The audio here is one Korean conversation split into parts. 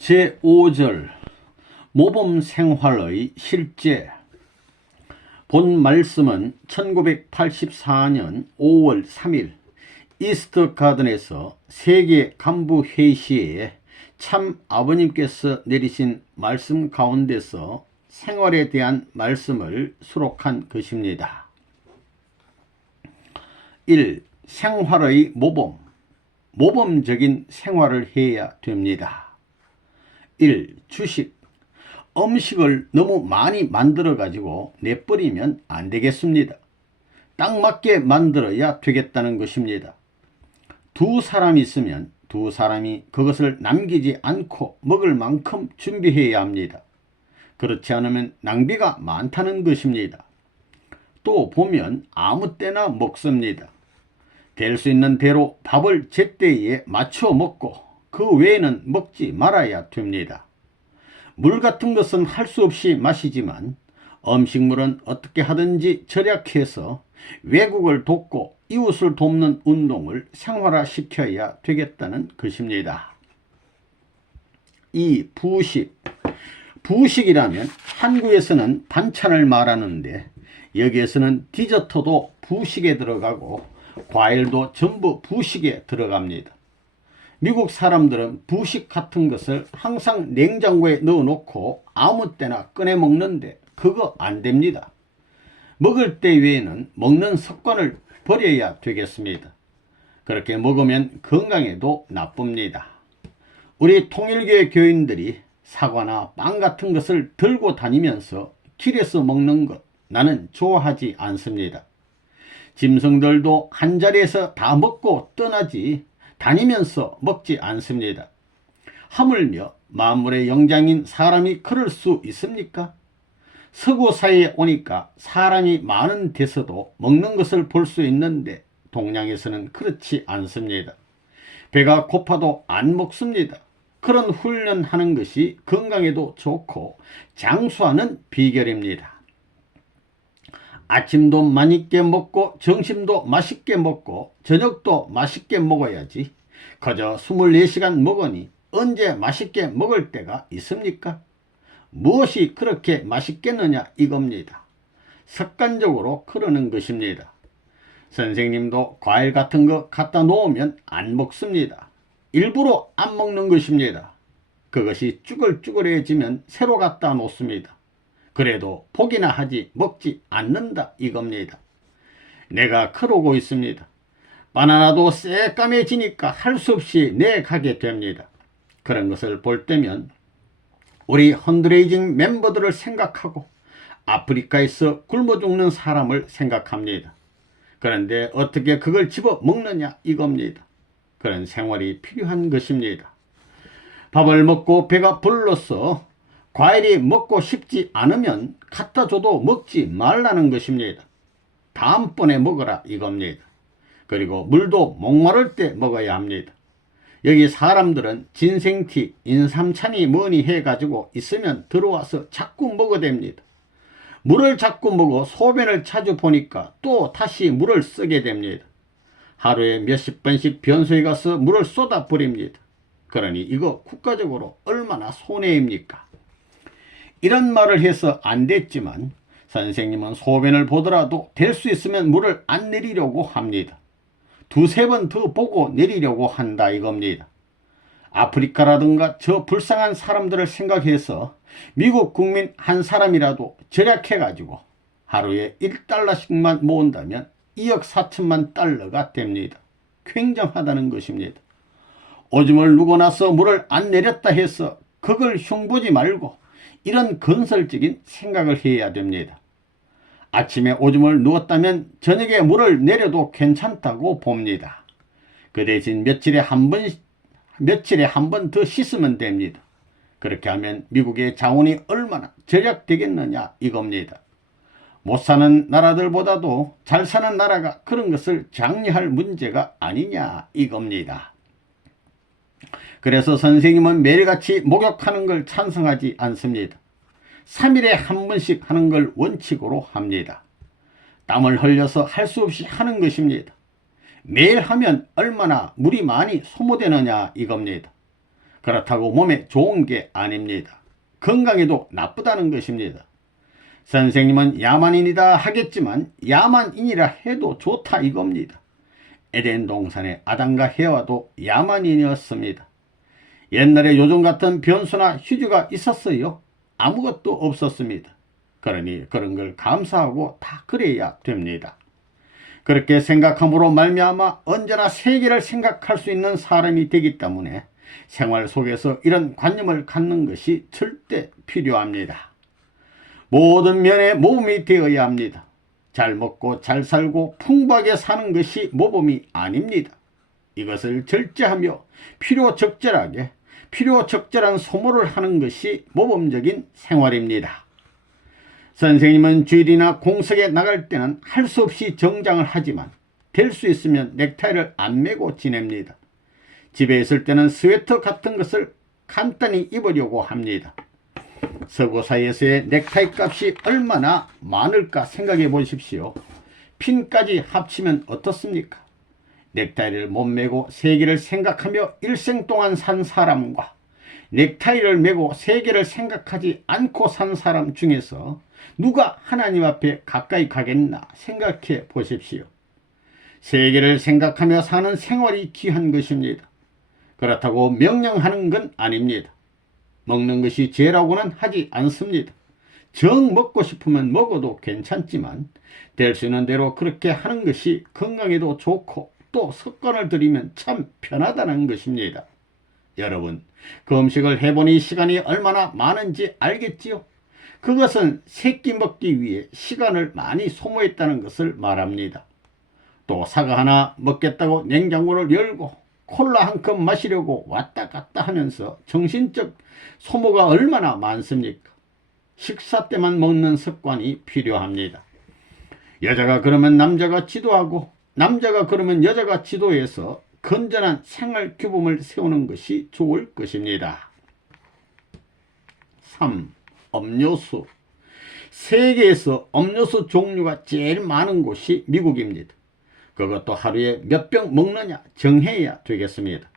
제5절 모범생활의 실제. 본 말씀은 1984년 5월 3일 이스트 가든에서 세계 간부 회의 시에 참 아버님께서 내리신 말씀 가운데서 생활에 대한 말씀을 수록한 것입니다. 1. 생활의 모범. 모범적인 생활을 해야 됩니다. 1. 주식. 음식을 너무 많이 만들어 가지고 내버리면 안 되겠습니다. 딱 맞게 만들어야 되겠다는 것입니다. 두 사람이 있으면 두 사람이 그것을 남기지 않고 먹을 만큼 준비해야 합니다. 그렇지 않으면 낭비가 많다는 것입니다. 또 보면 아무 때나 먹습니다. 될 수 있는 대로 밥을 제때에 맞춰 먹고 그 외에는 먹지 말아야 됩니다. 물 같은 것은 할 수 없이 마시지만 음식물은 어떻게 하든지 절약해서 외국을 돕고 이웃을 돕는 운동을 생활화시켜야 되겠다는 것입니다. 2. 부식. 부식이라면 한국에서는 반찬을 말하는데 여기에서는 디저트도 부식에 들어가고 과일도 전부 부식에 들어갑니다. 미국 사람들은 부식 같은 것을 항상 냉장고에 넣어놓고 아무 때나 꺼내 먹는데 그거 안 됩니다. 먹을 때 외에는 먹는 습관을 버려야 되겠습니다. 그렇게 먹으면 건강에도 나쁩니다. 우리 통일교회 교인들이 사과나 빵 같은 것을 들고 다니면서 길에서 먹는 것 나는 좋아하지 않습니다. 짐승들도 한자리에서 다 먹고 떠나지 다니면서 먹지 않습니다. 하물며 만물의 영장인 사람이 그럴 수 있습니까? 서구 사회에 오니까 사람이 많은 데서도 먹는 것을 볼 수 있는데 동양에서는 그렇지 않습니다. 배가 고파도 안 먹습니다. 그런 훈련하는 것이 건강에도 좋고 장수하는 비결입니다. 아침도 맛있게 먹고 점심도 맛있게 먹고 저녁도 맛있게 먹어야지 그저 24시간 먹으니 언제 맛있게 먹을 때가 있습니까? 무엇이 그렇게 맛있겠느냐 이겁니다. 습관적으로 그러는 것입니다. 선생님도 과일 같은 거 갖다 놓으면 안 먹습니다. 일부러 안 먹는 것입니다. 그것이 쭈글쭈글해지면 새로 갖다 놓습니다. 그래도 포기나 하지 먹지 않는다 이겁니다. 내가 그러고 있습니다. 바나나도 새까매지니까 할 수 없이 내가게 됩니다. 그런 것을 볼 때면 우리 헌드레이징 멤버들을 생각하고 아프리카에서 굶어 죽는 사람을 생각합니다. 그런데 어떻게 그걸 집어 먹느냐 이겁니다. 그런 생활이 필요한 것입니다. 밥을 먹고 배가 불러서 과일이 먹고 싶지 않으면 갖다 줘도 먹지 말라는 것입니다. 다음번에 먹어라 이겁니다. 그리고 물도 목마를 때 먹어야 합니다. 여기 사람들은 진생티, 인삼찬이 뭐니 해가지고 있으면 들어와서 자꾸 먹어댑니다. 물을 자꾸 먹어 소변을 자주 보니까 또 다시 물을 쓰게 됩니다. 하루에 몇십 번씩 변소에 가서 물을 쏟아버립니다. 그러니 이거 국가적으로 얼마나 손해입니까? 이런 말을 해서 안 됐지만 선생님은 소변을 보더라도 될 수 있으면 물을 안 내리려고 합니다. 두세 번 더 보고 내리려고 한다 이겁니다. 아프리카라든가 저 불쌍한 사람들을 생각해서 미국 국민 한 사람이라도 절약해가지고 하루에 1달러씩만 모은다면 2억 4천만 달러가 됩니다. 굉장하다는 것입니다. 오줌을 누고 나서 물을 안 내렸다 해서 그걸 흉보지 말고 이런 건설적인 생각을 해야 됩니다. 아침에 오줌을 누웠다면 저녁에 물을 내려도 괜찮다고 봅니다. 그 대신 며칠에 한 번 더 씻으면 됩니다. 그렇게 하면 미국의 자원이 얼마나 절약되겠느냐 이겁니다. 못 사는 나라들보다도 잘 사는 나라가 그런 것을 장려할 문제가 아니냐 이겁니다. 그래서 선생님은 매일같이 목욕하는 걸 찬성하지 않습니다. 3일에 한 번씩 하는 걸 원칙으로 합니다. 땀을 흘려서 할 수 없이 하는 것입니다. 매일 하면 얼마나 물이 많이 소모되느냐 이겁니다. 그렇다고 몸에 좋은 게 아닙니다. 건강에도 나쁘다는 것입니다. 선생님은 야만인이다 하겠지만 야만인이라 해도 좋다 이겁니다. 에덴 동산의 아담과 해와도 야만인이었습니다. 옛날에 요즘 같은 변수나 휴지가 있었어요? 아무것도 없었습니다. 그러니 그런 걸 감사하고 다 그래야 됩니다. 그렇게 생각함으로 말미암아 언제나 세계를 생각할 수 있는 사람이 되기 때문에 생활 속에서 이런 관념을 갖는 것이 절대 필요합니다. 모든 면에 모범이 되어야 합니다. 잘 먹고 잘 살고 풍부하게 사는 것이 모범이 아닙니다. 이것을 절제하며 필요적절하게 필요적절한 소모를 하는 것이 모범적인 생활입니다. 선생님은 주일이나 공석에 나갈 때는 할 수 없이 정장을 하지만 될 수 있으면 넥타이를 안 매고 지냅니다. 집에 있을 때는 스웨터 같은 것을 간단히 입으려고 합니다. 서구 사회에서의 넥타이 값이 얼마나 많을까 생각해 보십시오. 핀까지 합치면 어떻습니까? 넥타이를 못 매고 세계를 생각하며 일생 동안 산 사람과 넥타이를 매고 세계를 생각하지 않고 산 사람 중에서 누가 하나님 앞에 가까이 가겠나 생각해 보십시오. 세계를 생각하며 사는 생활이 귀한 것입니다. 그렇다고 명령하는 건 아닙니다. 먹는 것이 죄라고는 하지 않습니다. 정 먹고 싶으면 먹어도 괜찮지만 될 수 있는 대로 그렇게 하는 것이 건강에도 좋고 또 습관을 들이면 참 편하다는 것입니다. 여러분, 그 음식을 해보니 시간이 얼마나 많은지 알겠지요? 그것은 세끼 먹기 위해 시간을 많이 소모했다는 것을 말합니다. 또 사과 하나 먹겠다고 냉장고를 열고 콜라 한 컵 마시려고 왔다 갔다 하면서 정신적 소모가 얼마나 많습니까? 식사 때만 먹는 습관이 필요합니다. 여자가 그러면 남자가 지도하고 남자가 그러면 여자가 지도해서 건전한 생활 규범을 세우는 것이 좋을 것입니다. 3. 음료수. 세계에서 음료수 종류가 제일 많은 곳이 미국입니다. 그것도 하루에 몇 병 먹느냐 정해야 되겠습니다.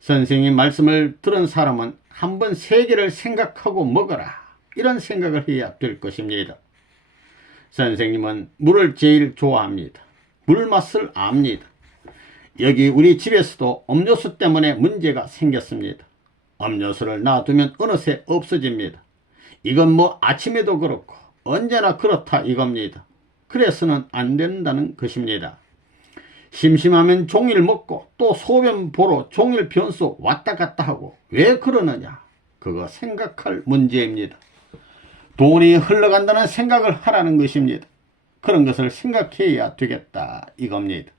선생님 말씀을 들은 사람은 한번 세계를 생각하고 먹어라 이런 생각을 해야 될 것입니다. 선생님은 물을 제일 좋아합니다. 물 맛을 압니다. 여기 우리 집에서도 음료수 때문에 문제가 생겼습니다. 음료수를 놔두면 어느새 없어집니다. 이건 뭐 아침에도 그렇고 언제나 그렇다 이겁니다. 그래서는 안 된다는 것입니다. 심심하면 종일 먹고 또 소변 보러 종일 변소 왔다 갔다 하고 왜 그러느냐? 그거 생각할 문제입니다. 돈이 흘러간다는 생각을 하라는 것입니다. 그런 것을 생각해야 되겠다 이겁니다.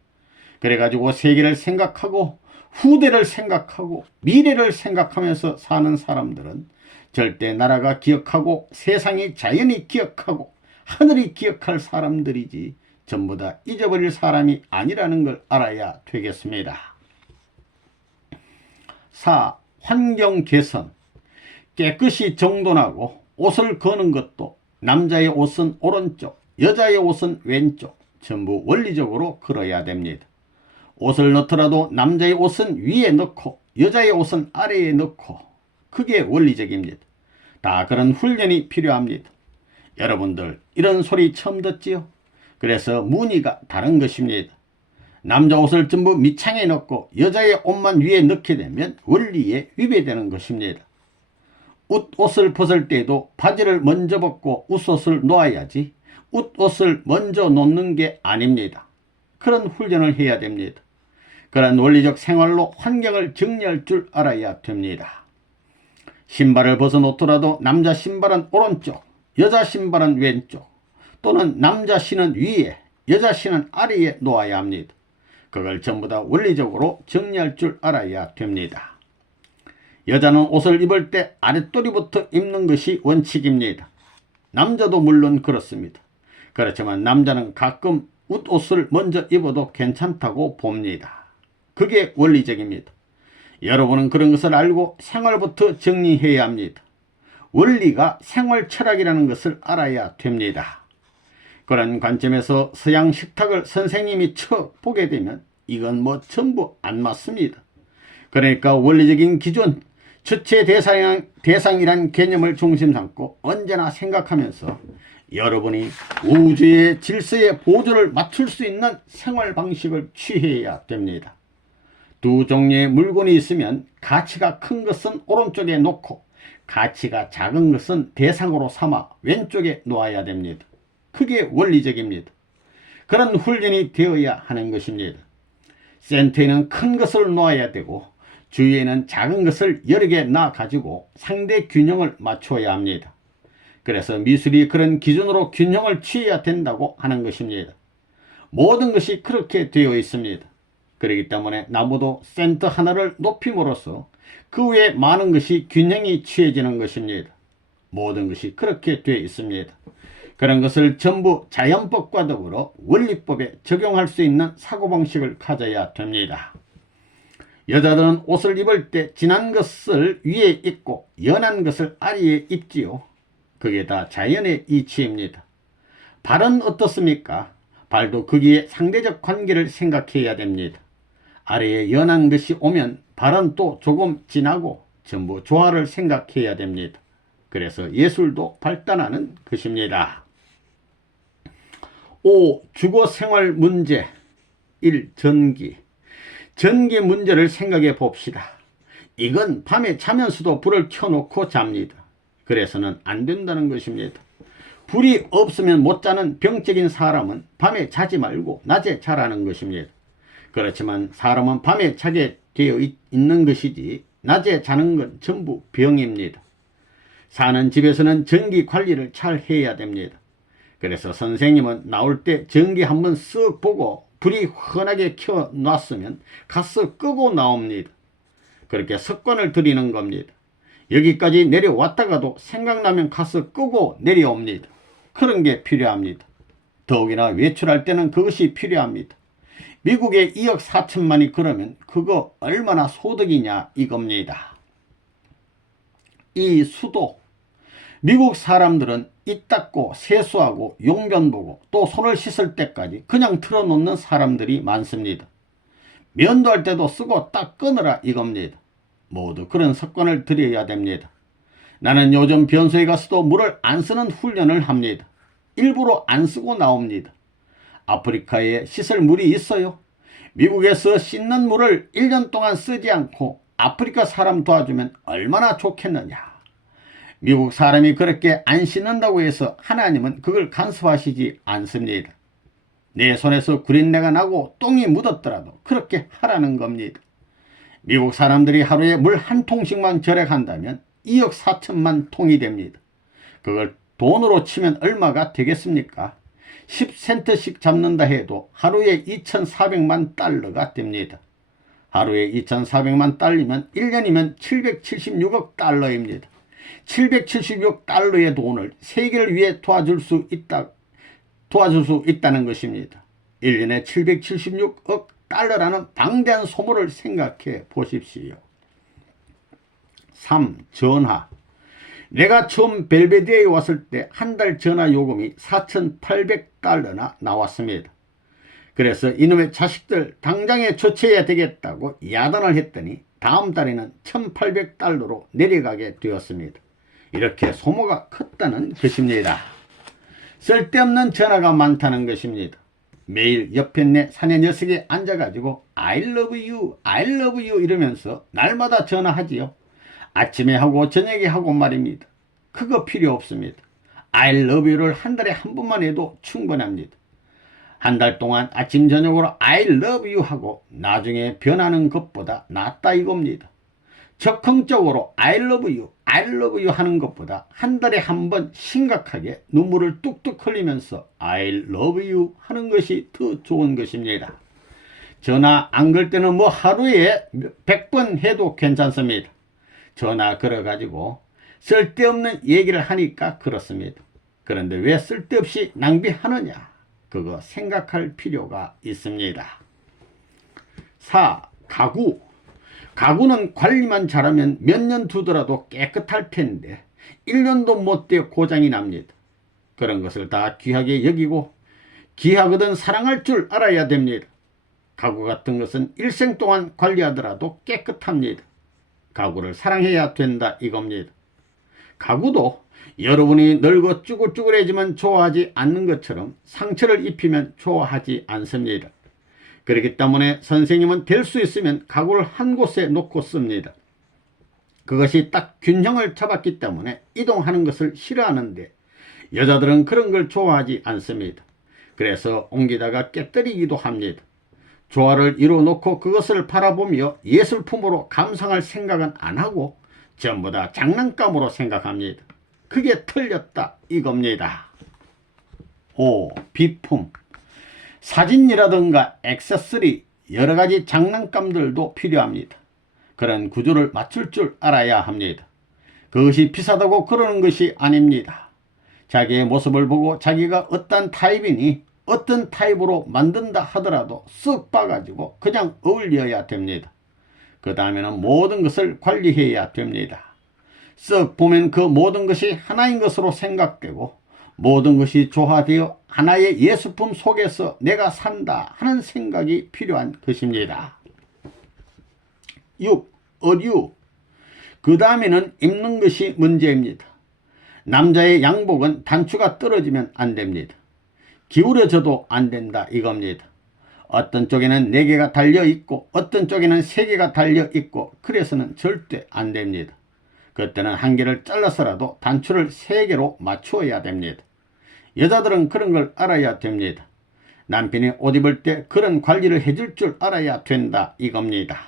그래가지고 세계를 생각하고 후대를 생각하고 미래를 생각하면서 사는 사람들은 절대 나라가 기억하고 세상이 자연이 기억하고 하늘이 기억할 사람들이지 전부 다 잊어버릴 사람이 아니라는 걸 알아야 되겠습니다. 4. 환경 개선. 깨끗이 정돈하고 옷을 거는 것도 남자의 옷은 오른쪽, 여자의 옷은 왼쪽 전부 원리적으로 걸어야 됩니다. 옷을 넣더라도 남자의 옷은 위에 넣고 여자의 옷은 아래에 넣고 그게 원리적입니다. 다 그런 훈련이 필요합니다. 여러분들 이런 소리 처음 듣지요? 그래서 무늬가 다른 것입니다. 남자 옷을 전부 밑창에 넣고 여자의 옷만 위에 넣게 되면 원리에 위배되는 것입니다. 옷을 벗을 때에도 바지를 먼저 벗고 웃옷을 놓아야지 웃옷을 먼저 놓는 게 아닙니다. 그런 훈련을 해야 됩니다. 그런 원리적 생활로 환경을 정리할 줄 알아야 됩니다. 신발을 벗어놓더라도 남자 신발은 오른쪽, 여자 신발은 왼쪽 또는 남자 신은 위에, 여자 신은 아래에 놓아야 합니다. 그걸 전부 다 원리적으로 정리할 줄 알아야 됩니다. 여자는 옷을 입을 때 아랫도리부터 입는 것이 원칙입니다. 남자도 물론 그렇습니다. 그렇지만 남자는 가끔 웃옷을 먼저 입어도 괜찮다고 봅니다. 그게 원리적입니다. 여러분은 그런 것을 알고 생활부터 정리해야 합니다. 원리가 생활 철학이라는 것을 알아야 됩니다. 그런 관점에서 서양 식탁을 선생님이 보게 되면 이건 뭐 전부 안 맞습니다. 그러니까 원리적인 기준, 주체 대상이란 개념을 중심 삼고 언제나 생각하면서 여러분이 우주의 질서의 보조를 맞출 수 있는 생활 방식을 취해야 됩니다. 두 종류의 물건이 있으면 가치가 큰 것은 오른쪽에 놓고 가치가 작은 것은 대상으로 삼아 왼쪽에 놓아야 됩니다. 그게 원리적입니다. 그런 훈련이 되어야 하는 것입니다. 센터에는 큰 것을 놓아야 되고 주위에는 작은 것을 여러 개 놔 가지고 상대 균형을 맞춰야 합니다. 그래서 미술이 그런 기준으로 균형을 취해야 된다고 하는 것입니다. 모든 것이 그렇게 되어 있습니다. 그렇기 때문에 나무도 센터 하나를 높임으로써 그 외에 많은 것이 균형이 취해지는 것입니다. 모든 것이 그렇게 되어 있습니다. 그런 것을 전부 자연법과 더불어 원리법에 적용할 수 있는 사고방식을 가져야 됩니다. 여자들은 옷을 입을 때 진한 것을 위에 입고 연한 것을 아래에 입지요. 그게 다 자연의 이치입니다. 발은 어떻습니까? 발도 거기에 상대적 관계를 생각해야 됩니다. 아래에 연한 것이 오면 발은 또 조금 진하고 전부 조화를 생각해야 됩니다. 그래서 예술도 발달하는 것입니다. 5. 주거생활 문제 1. 전기. 전기 문제를 생각해 봅시다. 이건 밤에 자면서도 불을 켜놓고 잡니다. 그래서는 안 된다는 것입니다. 불이 없으면 못 자는 병적인 사람은 밤에 자지 말고 낮에 자라는 것입니다. 그렇지만 사람은 밤에 자게 되어 있는 것이지 낮에 자는 건 전부 병입니다. 사는 집에서는 전기 관리를 잘 해야 됩니다. 그래서 선생님은 나올 때 전기 한번 쓱 보고 불이 환하게 켜놨으면 가스 끄고 나옵니다. 그렇게 습관을 들이는 겁니다. 여기까지 내려왔다가도 생각나면 가스 끄고 내려옵니다. 그런 게 필요합니다. 더욱이나 외출할 때는 그것이 필요합니다. 미국에 2억 4천만이 그러면 그거 얼마나 소득이냐 이겁니다. 이 수도. 미국 사람들은 입 닦고 세수하고 용변 보고 또 손을 씻을 때까지 그냥 틀어놓는 사람들이 많습니다. 면도할 때도 쓰고 딱 끊으라 이겁니다. 모두 그런 습관을 들여야 됩니다. 나는 요즘 변소에 가서도 물을 안 쓰는 훈련을 합니다. 일부러 안 쓰고 나옵니다. 아프리카에 씻을 물이 있어요. 미국에서 씻는 물을 1년 동안 쓰지 않고 아프리카 사람 도와주면 얼마나 좋겠느냐. 미국 사람이 그렇게 안 씻는다고 해서 하나님은 그걸 간섭하시지 않습니다. 내 손에서 구린내가 나고 똥이 묻었더라도 그렇게 하라는 겁니다. 미국 사람들이 하루에 물 한 통씩만 절약한다면 2억 4천만 통이 됩니다. 그걸 돈으로 치면 얼마가 되겠습니까? 10센트씩 잡는다 해도 하루에 2,400만 달러가 됩니다. 하루에 2,400만 달러면 1년이면 776억 달러입니다. 776억 달러의 돈을 세계를 위해 도와줄 수 있다는 것입니다. 1년에 776억 달러라는 방대한 소모를 생각해 보십시오. 3. 전화. 내가 처음 벨베데에 왔을 때 한 달 전화 요금이 4,800달러나 나왔습니다. 그래서 이놈의 자식들 당장에 조치해야 되겠다고 야단을 했더니 다음 달에는 1,800달러로 내려가게 되었습니다. 이렇게 소모가 컸다는 것입니다. 쓸데없는 전화가 많다는 것입니다. 매일 옆에 내 사내 녀석이 앉아가지고 I love you, I love you 이러면서 날마다 전화하지요. 아침에 하고 저녁에 하고 말입니다. 그거 필요 없습니다. I love you를 한 달에 한 번만 해도 충분합니다. 한 달 동안 아침 저녁으로 I love you 하고 나중에 변하는 것보다 낫다 이겁니다. 적극적으로 I love you, I love you 하는 것보다 한 달에 한 번 심각하게 눈물을 뚝뚝 흘리면서 I love you 하는 것이 더 좋은 것입니다. 전화 안 걸 때는 뭐 하루에 100번 해도 괜찮습니다. 전화 걸어가지고 쓸데없는 얘기를 하니까 그렇습니다. 그런데 왜 쓸데없이 낭비하느냐? 그거 생각할 필요가 있습니다. 4. 가구. 가구는 관리만 잘하면 몇 년 두더라도 깨끗할 텐데 1년도 못 돼 고장이 납니다. 그런 것을 다 귀하게 여기고 귀하거든 사랑할 줄 알아야 됩니다. 가구 같은 것은 일생 동안 관리하더라도 깨끗합니다. 가구를 사랑해야 된다 이겁니다. 가구도 여러분이 늙어 쭈글쭈글해지면 좋아하지 않는 것처럼 상처를 입히면 좋아하지 않습니다. 그렇기 때문에 선생님은 될 수 있으면 가구를 한 곳에 놓고 씁니다. 그것이 딱 균형을 잡았기 때문에 이동하는 것을 싫어하는데 여자들은 그런 걸 좋아하지 않습니다. 그래서 옮기다가 깨뜨리기도 합니다. 조화를 이루어놓고 그것을 바라보며 예술품으로 감상할 생각은 안 하고 전부 다 장난감으로 생각합니다. 그게 틀렸다 이겁니다. 5. 비품. 사진이라든가 액세서리 여러가지 장난감들도 필요합니다. 그런 구조를 맞출 줄 알아야 합니다. 그것이 비싸다고 그러는 것이 아닙니다. 자기의 모습을 보고 자기가 어떤 타입이니 어떤 타입으로 만든다 하더라도 쓱 봐가지고 그냥 어울려야 됩니다. 그 다음에는 모든 것을 관리해야 됩니다. 쓱 보면 그 모든 것이 하나인 것으로 생각되고 모든 것이 조화되어 하나의 예술품 속에서 내가 산다 하는 생각이 필요한 것입니다. 6. 의류. 그 다음에는 입는 것이 문제입니다. 남자의 양복은 단추가 떨어지면 안 됩니다. 기울어져도 안 된다 이겁니다. 어떤 쪽에는 4개가 달려있고 어떤 쪽에는 3개가 달려있고 그래서는 절대 안 됩니다. 그때는 1개를 잘라서라도 단추를 3개로 맞추어야 됩니다. 여자들은 그런 걸 알아야 됩니다. 남편이 옷 입을 때 그런 관리를 해줄 줄 알아야 된다 이겁니다.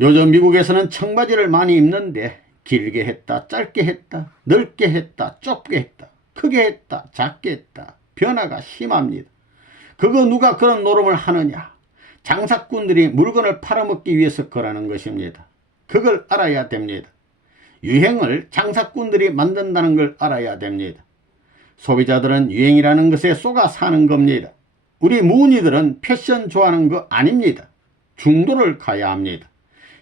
요즘 미국에서는 청바지를 많이 입는데 길게 했다 짧게 했다 넓게 했다 좁게 했다 크게 했다 작게 했다 변화가 심합니다. 그거 누가 그런 노름을 하느냐. 장사꾼들이 물건을 팔아먹기 위해서 그러는 것입니다. 그걸 알아야 됩니다. 유행을 장사꾼들이 만든다는 걸 알아야 됩니다. 소비자들은 유행이라는 것에 쏘가 사는 겁니다. 우리 무은이들은 패션 좋아하는 거 아닙니다. 중도를 가야 합니다.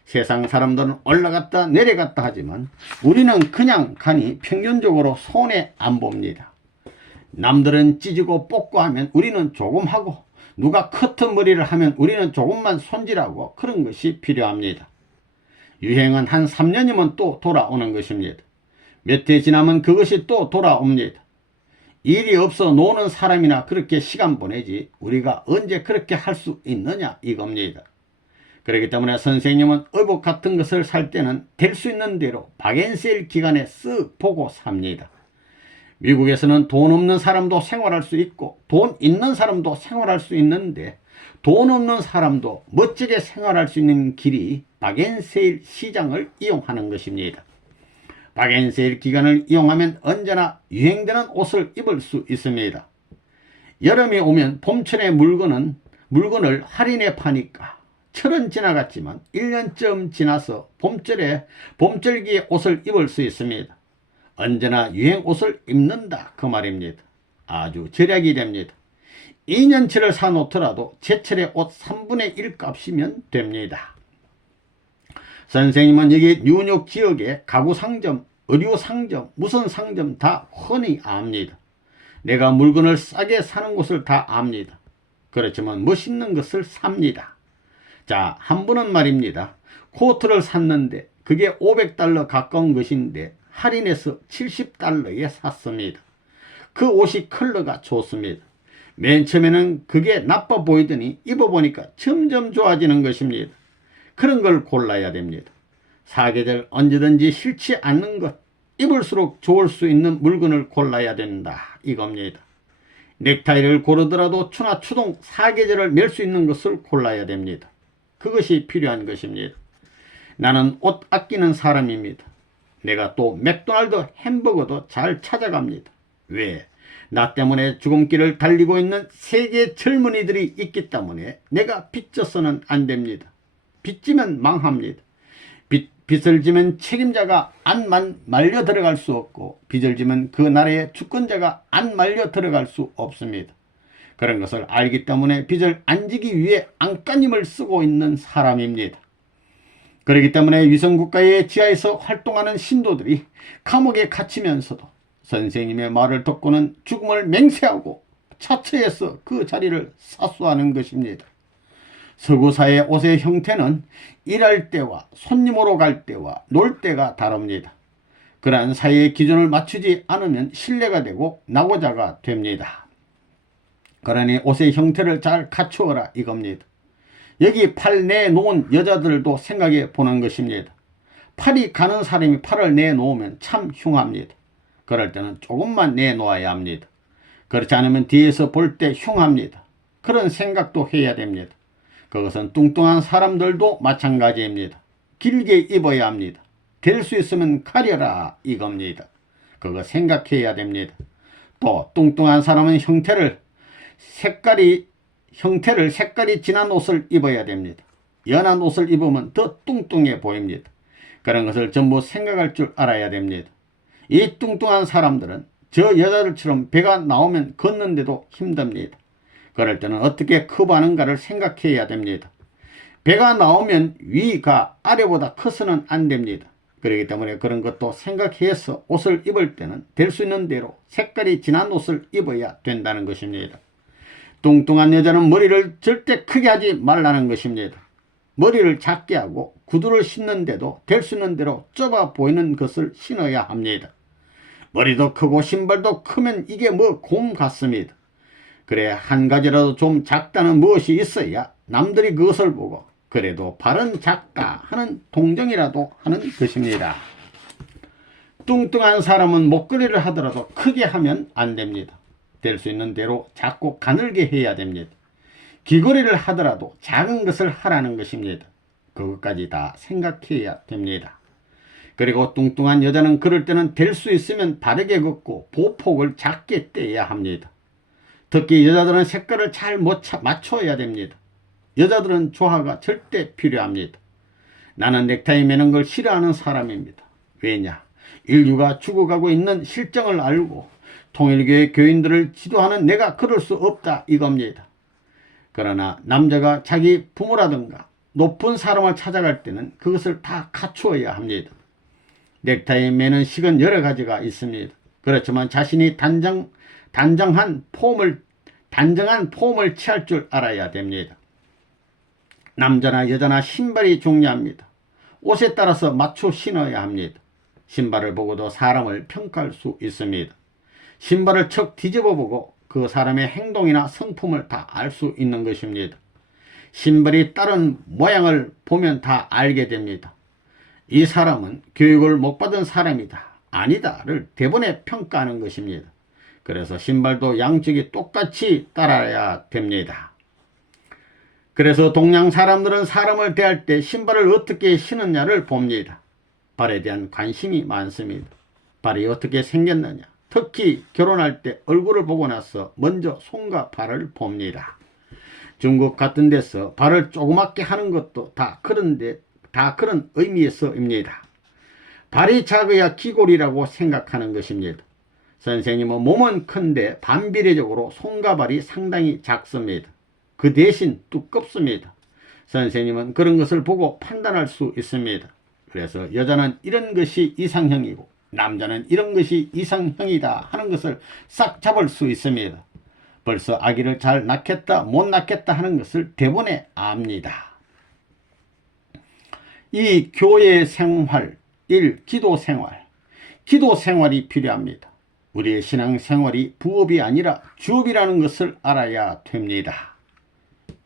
세상 사람들은 올라갔다 내려갔다 하지만 우리는 그냥 가니 평균적으로 손해 안 봅니다. 남들은 찢고 뽑고 하면 우리는 조금 하고 누가 커튼 머리를 하면 우리는 조금만 손질하고 그런 것이 필요합니다. 유행은 한 3년이면 또 돌아오는 것입니다. 몇 해 지나면 그것이 또 돌아옵니다. 일이 없어 노는 사람이나 그렇게 시간 보내지 우리가 언제 그렇게 할 수 있느냐 이겁니다. 그렇기 때문에 선생님은 의복 같은 것을 살 때는 될 수 있는 대로 박앤세일 기간에 쓱 보고 삽니다. 미국에서는 돈 없는 사람도 생활할 수 있고 돈 있는 사람도 생활할 수 있는데 돈 없는 사람도 멋지게 생활할 수 있는 길이 박앤세일 시장을 이용하는 것입니다. 박앤세일 기간을 이용하면 언제나 유행되는 옷을 입을 수 있습니다. 여름이 오면 봄철의 물건을 할인해 파니까 철은 지나갔지만 1년쯤 지나서 봄철기에 옷을 입을 수 있습니다. 언제나 유행 옷을 입는다 그 말입니다. 아주 절약이 됩니다. 2년치를 사놓더라도 제철의 옷 3분의 1 값이면 됩니다. 선생님은 여기 뉴욕 지역의 가구 상점, 의류 상점, 무슨 상점 다 훤히 압니다. 내가 물건을 싸게 사는 곳을 다 압니다. 그렇지만 멋있는 것을 삽니다. 자, 한 분은 말입니다. 코트를 샀는데 그게 $500 가까운 것인데 할인해서 $70에 샀습니다. 그 옷이 컬러가 좋습니다. 맨 처음에는 그게 나빠 보이더니 입어보니까 점점 좋아지는 것입니다. 그런 걸 골라야 됩니다. 사계절 언제든지 싫지 않는 것, 입을수록 좋을 수 있는 물건을 골라야 된다 이겁니다. 넥타이를 고르더라도 추나 추동 사계절을 멜 수 있는 것을 골라야 됩니다. 그것이 필요한 것입니다. 나는 옷 아끼는 사람입니다. 내가 또 맥도날드 햄버거도 잘 찾아갑니다. 왜? 나 때문에 죽음길을 달리고 있는 세계 젊은이들이 있기 때문에 내가 빚져서는 안 됩니다. 빚지면 망합니다. 빚을 지면 책임자가 안 말려 들어갈 수 없고 빚을 지면 그 나라의 주권자가 안 말려 들어갈 수 없습니다. 그런 것을 알기 때문에 빚을 안 지기 위해 안간힘을 쓰고 있는 사람입니다. 그렇기 때문에 위성국가의 지하에서 활동하는 신도들이 감옥에 갇히면서도 선생님의 말을 듣고는 죽음을 맹세하고 차처에서 그 자리를 사수하는 것입니다. 서구사의 옷의 형태는 일할 때와 손님으로 갈 때와 놀 때가 다릅니다. 그러한 사이의 기준을 맞추지 않으면 신뢰가 되고 낙오자가 됩니다. 그러니 옷의 형태를 잘 갖추어라 이겁니다. 여기 팔 내놓은 여자들도 생각해 보는 것입니다. 팔이 가는 사람이 팔을 내놓으면 참 흉합니다. 그럴 때는 조금만 내놓아야 합니다. 그렇지 않으면 뒤에서 볼 때 흉합니다. 그런 생각도 해야 됩니다. 그것은 뚱뚱한 사람들도 마찬가지입니다. 길게 입어야 합니다. 될 수 있으면 가려라 이겁니다. 그거 생각해야 됩니다. 또 뚱뚱한 사람은 색깔이 진한 옷을 입어야 됩니다. 연한 옷을 입으면 더 뚱뚱해 보입니다. 그런 것을 전부 생각할 줄 알아야 됩니다. 이 뚱뚱한 사람들은 저 여자들처럼 배가 나오면 걷는데도 힘듭니다. 그럴 때는 어떻게 커버하는가를 생각해야 됩니다. 배가 나오면 위가 아래보다 커서는 안 됩니다. 그렇기 때문에 그런 것도 생각해서 옷을 입을 때는 될 수 있는 대로 색깔이 진한 옷을 입어야 된다는 것입니다. 뚱뚱한 여자는 머리를 절대 크게 하지 말라는 것입니다. 머리를 작게 하고 구두를 신는데도 될 수 있는 대로 좁아 보이는 것을 신어야 합니다. 머리도 크고 신발도 크면 이게 뭐 곰 같습니다. 그래 한 가지라도 좀 작다는 무엇이 있어야 남들이 그것을 보고 그래도 발은 작다 하는 동정이라도 하는 것입니다. 뚱뚱한 사람은 목걸이를 하더라도 크게 하면 안 됩니다. 될 수 있는 대로 작고 가늘게 해야 됩니다. 귀걸이를 하더라도 작은 것을 하라는 것입니다. 그것까지 다 생각해야 됩니다. 그리고 뚱뚱한 여자는 그럴 때는 될 수 있으면 바르게 걷고 보폭을 작게 떼야 합니다. 특히 여자들은 색깔을 잘 맞춰야 됩니다. 여자들은 조화가 절대 필요합니다. 나는 넥타이 매는 걸 싫어하는 사람입니다. 왜냐? 인류가 죽어가고 있는 실정을 알고 통일교의 교인들을 지도하는 내가 그럴 수 없다 이겁니다. 그러나 남자가 자기 부모라든가 높은 사람을 찾아갈 때는 그것을 다 갖추어야 합니다. 넥타이 매는 식은 여러 가지가 있습니다. 그렇지만 자신이 단정한 폼을 취할 줄 알아야 됩니다. 남자나 여자나 신발이 중요합니다. 옷에 따라서 맞춰 신어야 합니다. 신발을 보고도 사람을 평가할 수 있습니다. 신발을 척 뒤집어보고 그 사람의 행동이나 성품을 다 알 수 있는 것입니다. 신발이 다른 모양을 보면 다 알게 됩니다. 이 사람은 교육을 못 받은 사람이다, 아니다를 대본에 평가하는 것입니다. 그래서 신발도 양쪽이 똑같이 따라야 됩니다. 그래서 동양 사람들은 사람을 대할 때 신발을 어떻게 신느냐를 봅니다. 발에 대한 관심이 많습니다. 발이 어떻게 생겼느냐, 특히 결혼할 때 얼굴을 보고 나서 먼저 손과 발을 봅니다. 중국 같은 데서 발을 조그맣게 하는 것도 다 그런 의미에서입니다. 발이 작아야 기골이라고 생각하는 것입니다. 선생님은 몸은 큰데 반비례적으로 손과 발이 상당히 작습니다. 그 대신 두껍습니다. 선생님은 그런 것을 보고 판단할 수 있습니다. 그래서 여자는 이런 것이 이상형이고 남자는 이런 것이 이상형이다 하는 것을 싹 잡을 수 있습니다. 벌써 아기를 잘 낳겠다 못 낳겠다 하는 것을 대본에 압니다. 이 교회 생활, 기도 생활. 기도 생활이 필요합니다. 우리의 신앙 생활이 부업이 아니라 주업이라는 것을 알아야 됩니다.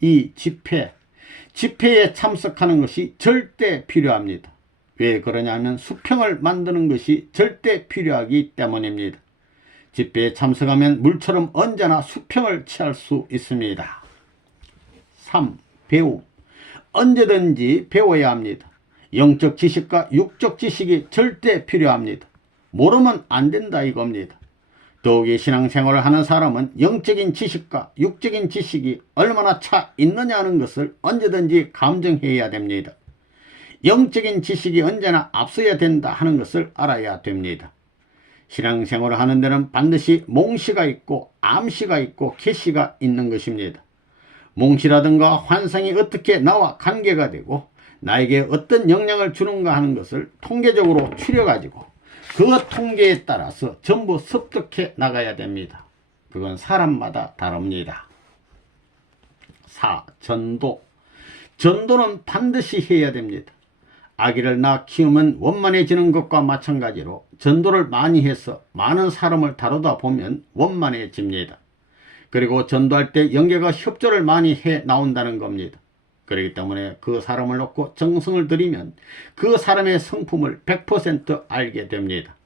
이 집회에 참석하는 것이 절대 필요합니다. 왜 그러냐면 수평을 만드는 것이 절대 필요하기 때문입니다. 집회에 참석하면 물처럼 언제나 수평을 취할 수 있습니다. 3. 배움. 언제든지 배워야 합니다. 영적 지식과 육적 지식이 절대 필요합니다. 모르면 안 된다 이겁니다. 더욱이 신앙생활을 하는 사람은 영적인 지식과 육적인 지식이 얼마나 차 있느냐 하는 것을 언제든지 감정해야 됩니다. 영적인 지식이 언제나 앞서야 된다 하는 것을 알아야 됩니다. 신앙생활을 하는 데는 반드시 몽시가 있고 암시가 있고 계시가 있는 것입니다. 몽시라든가 환상이 어떻게 나와 관계가 되고 나에게 어떤 영향을 주는가 하는 것을 통계적으로 추려가지고 그 통계에 따라서 전부 습득해 나가야 됩니다. 그건 사람마다 다릅니다. 4. 전도. 전도는 반드시 해야 됩니다. 아기를 낳아 키우면 원만해지는 것과 마찬가지로 전도를 많이 해서 많은 사람을 다루다 보면 원만해집니다. 그리고 전도할 때 영계가 협조를 많이 해 나온다는 겁니다. 그렇기 때문에 그 사람을 놓고 정성을 들이면 그 사람의 성품을 100% 알게 됩니다.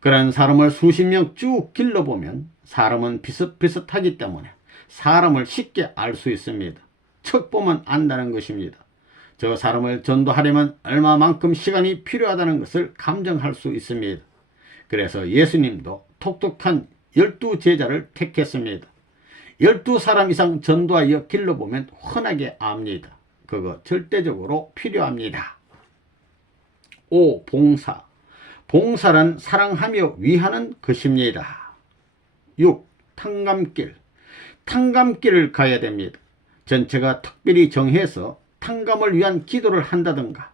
그런 사람을 수십 명 쭉 길러보면 사람은 비슷비슷하기 때문에 사람을 쉽게 알 수 있습니다. 척 보면 안다는 것입니다. 저 사람을 전도하려면 얼마만큼 시간이 필요하다는 것을 감정할 수 있습니다. 그래서 예수님도 똑똑한 12제자를 택했습니다. 12사람 이상 전도하여 길러보면 훤하게 압니다. 그거 절대적으로 필요합니다. 5. 봉사. 봉사란 사랑하며 위하는 것입니다. 6. 탕감길. 탕감길을 가야 됩니다. 전체가 특별히 정해서 탕감을 위한 기도를 한다든가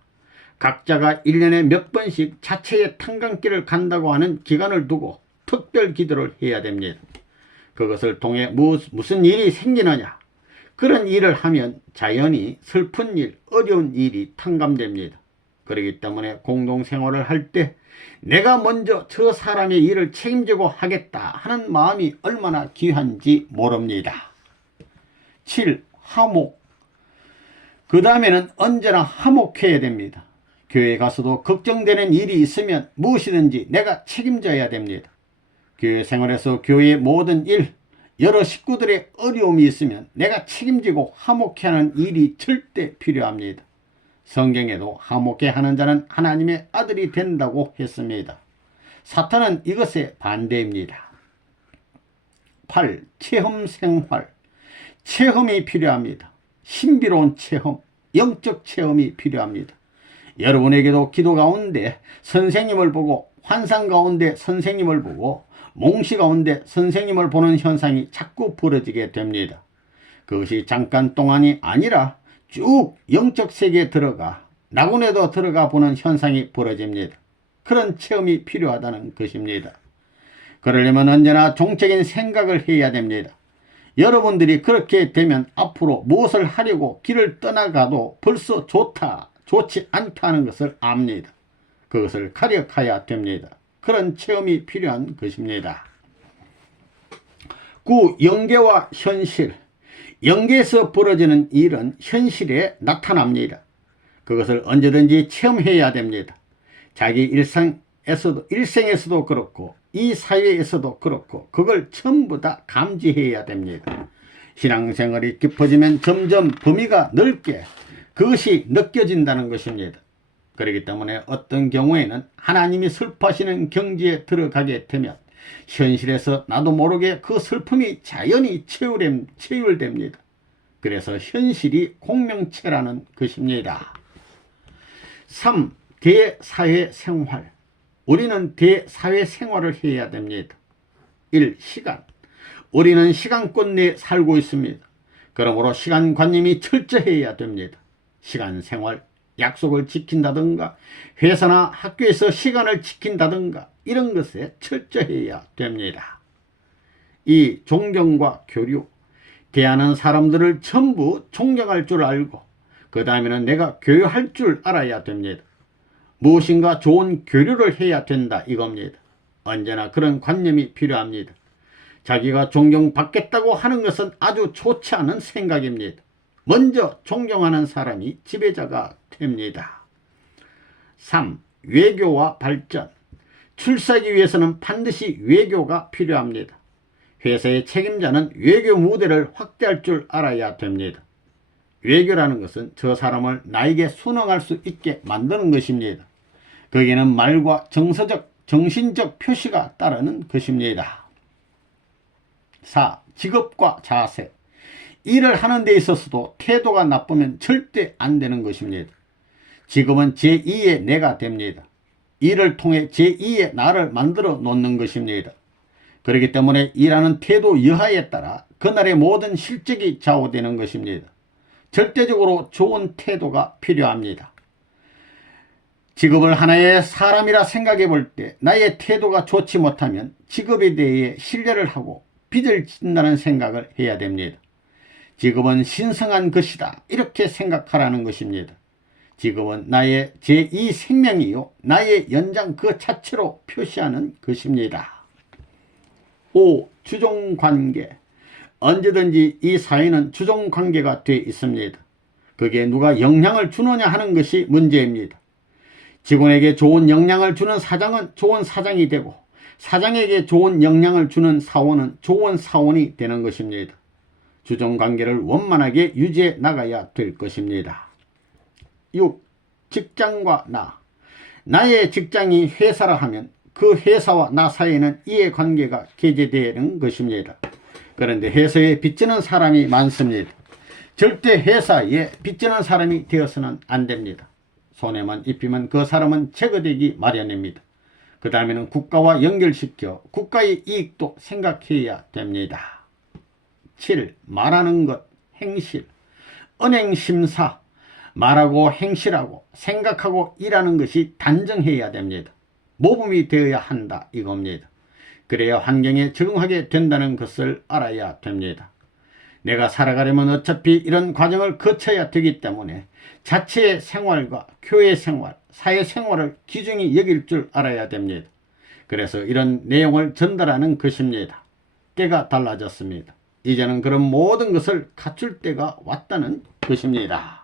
각자가 1년에 몇 번씩 자체의 탕감길을 간다고 하는 기간을 두고 특별 기도를 해야 됩니다. 그것을 통해 무슨 일이 생기느냐? 그런 일을 하면 자연히 슬픈 일, 어려운 일이 탕감됩니다. 그렇기 때문에 공동생활을 할 때 내가 먼저 저 사람의 일을 책임지고 하겠다 하는 마음이 얼마나 귀한지 모릅니다. 7. 화목. 그 다음에는 언제나 화목해야 됩니다. 교회 가서도 걱정되는 일이 있으면 무엇이든지 내가 책임져야 됩니다. 교회 생활에서 교회의 모든 일, 여러 식구들의 어려움이 있으면 내가 책임지고 화목해 하는 일이 절대 필요합니다. 성경에도 화목해 하는 자는 하나님의 아들이 된다고 했습니다. 사탄은 이것에 반대입니다. 8. 체험생활. 체험이 필요합니다. 신비로운 체험, 영적 체험이 필요합니다. 여러분에게도 기도 가운데 선생님을 보고 환상 가운데 선생님을 보고 몽시 가운데 선생님을 보는 현상이 자꾸 벌어지게 됩니다. 그것이 잠깐 동안이 아니라 쭉 영적 세계에 들어가 낙원에도 들어가 보는 현상이 벌어집니다. 그런 체험이 필요하다는 것입니다. 그러려면 언제나 종적인 생각을 해야 됩니다. 여러분들이 그렇게 되면 앞으로 무엇을 하려고 길을 떠나가도 벌써 좋다, 좋지 않다는 것을 압니다. 그것을 가력해야 됩니다. 그런 체험이 필요한 것입니다. 9. 영계와 현실. 영계에서 벌어지는 일은 현실에 나타납니다. 그것을 언제든지 체험해야 됩니다. 자기 일생에서도 그렇고 이 사회에서도 그렇고 그걸 전부 다 감지해야 됩니다. 신앙생활이 깊어지면 점점 범위가 넓게 그것이 느껴진다는 것입니다. 그렇기 때문에 어떤 경우에는 하나님이 슬퍼하시는 경지에 들어가게 되면 현실에서 나도 모르게 그 슬픔이 자연히 체휼됩니다. 그래서 현실이 공명체라는 것입니다. 3. 대사회생활. 우리는 대사회생활을 해야 됩니다. 1. 시간. 우리는 시간권 내에 살고 있습니다. 그러므로 시간관념이 철저해야 됩니다. 시간생활, 약속을 지킨다든가 회사나 학교에서 시간을 지킨다든가 이런 것에 철저해야 됩니다. 2. 존경과 교류. 대하는 사람들을 전부 존경할 줄 알고 그 다음에는 내가 교류할 줄 알아야 됩니다. 무엇인가 좋은 교류를 해야 된다 이겁니다. 언제나 그런 관념이 필요합니다. 자기가 존경받겠다고 하는 것은 아주 좋지 않은 생각입니다. 먼저 존경하는 사람이 지배자가 됩니다. 3. 외교와 발전. 출세하기 위해서는 반드시 외교가 필요합니다. 회사의 책임자는 외교 무대를 확대할 줄 알아야 됩니다. 외교라는 것은 저 사람을 나에게 순응할 수 있게 만드는 것입니다. 거기에는 말과 정서적, 정신적 표시가 따르는 것입니다. 4. 직업과 자세. 일을 하는 데 있어서도 태도가 나쁘면 절대 안 되는 것입니다. 직업은 제2의 내가 됩니다. 일을 통해 제2의 나를 만들어 놓는 것입니다. 그렇기 때문에 일하는 태도 여하에 따라 그날의 모든 실적이 좌우되는 것입니다. 절대적으로 좋은 태도가 필요합니다. 직업을 하나의 사람이라 생각해 볼 때 나의 태도가 좋지 못하면 직업에 대해 신뢰를 하고 빚을 진다는 생각을 해야 됩니다. 직업은 신성한 것이다. 이렇게 생각하라는 것입니다. 직업은 나의 제2 생명이요. 나의 연장 그 자체로 표시하는 것입니다. 5. 주종관계. 언제든지 이 사회는 주종관계가 되어 있습니다. 그게 누가 영향을 주느냐 하는 것이 문제입니다. 직원에게 좋은 영향을 주는 사장은 좋은 사장이 되고 사장에게 좋은 영향을 주는 사원은 좋은 사원이 되는 것입니다. 주종관계를 원만하게 유지해 나가야 될 것입니다. 6. 직장과 나. 나의 직장이 회사라 하면 그 회사와 나 사이에는 이해관계가 개재되는 것입니다. 그런데 회사에 빚지는 사람이 많습니다. 절대 회사에 빚지는 사람이 되어서는 안 됩니다. 손해만 입히면 그 사람은 제거되기 마련입니다. 그 다음에는 국가와 연결시켜 국가의 이익도 생각해야 됩니다. 7. 말하는 것, 행실. 언행심사. 말하고 행실하고 생각하고 일하는 것이 단정해야 됩니다. 모범이 되어야 한다 이겁니다. 그래야 환경에 적응하게 된다는 것을 알아야 됩니다. 내가 살아가려면 어차피 이런 과정을 거쳐야 되기 때문에 자체의 생활과 교회 생활, 사회 생활을 귀중히 여길 줄 알아야 됩니다. 그래서 이런 내용을 전달하는 것입니다. 때가 달라졌습니다. 이제는 그런 모든 것을 갖출 때가 왔다는 것입니다.